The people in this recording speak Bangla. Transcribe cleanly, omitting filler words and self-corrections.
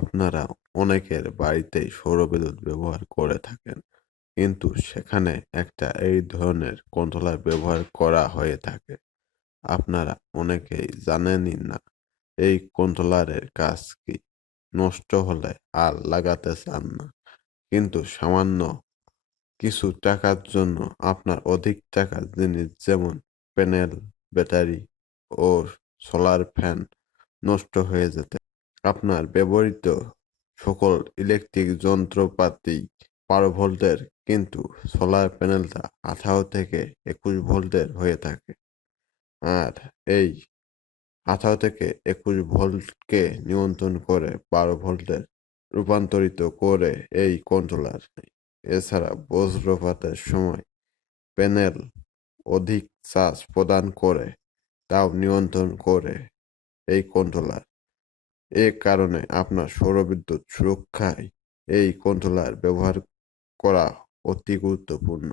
আপনারা অনেকের বাড়িতেই সৌরবিদ্যুৎ ব্যবহার করে থাকেন, কিন্তু সেখানে একটা এই ধরনের কন্ট্রোলার ব্যবহার করা হয়ে থাকে। আপনারা অনেকেই জানেনই না এই কন্ট্রোলারের কাজ কি। নষ্ট হলে আর লাগাতে চান না, কিন্তু সামান্য কিছু টাকার জন্য আপনার অধিক টাকার জিনিস যেমন প্যানেল, ব্যাটারি ও সোলার ফ্যান নষ্ট হয়ে যেতে আপনার ব্যবহৃত সকল ইলেকট্রিক যন্ত্রপাতি 12 ভোল্টের, কিন্তু সোলার প্যানেলটা 18 থেকে 21 ভোল্টের হয়ে থাকে। আর এই 18 থেকে 21 ভোল্টকে নিয়ন্ত্রণ করে 12 ভোল্টে রূপান্তরিত করে এই কন্ট্রোলার। এছাড়া বজ্রপাতের সময় প্যানেল অধিক চার্জ প্রদান করে তাও নিয়ন্ত্রণ করে এই কন্ট্রোলার। এ কারণে আপনার সৌরবিদ্যুৎ সুরক্ষায় এই কন্ট্রোলার ব্যবহার করা অতি গুরুত্বপূর্ণ।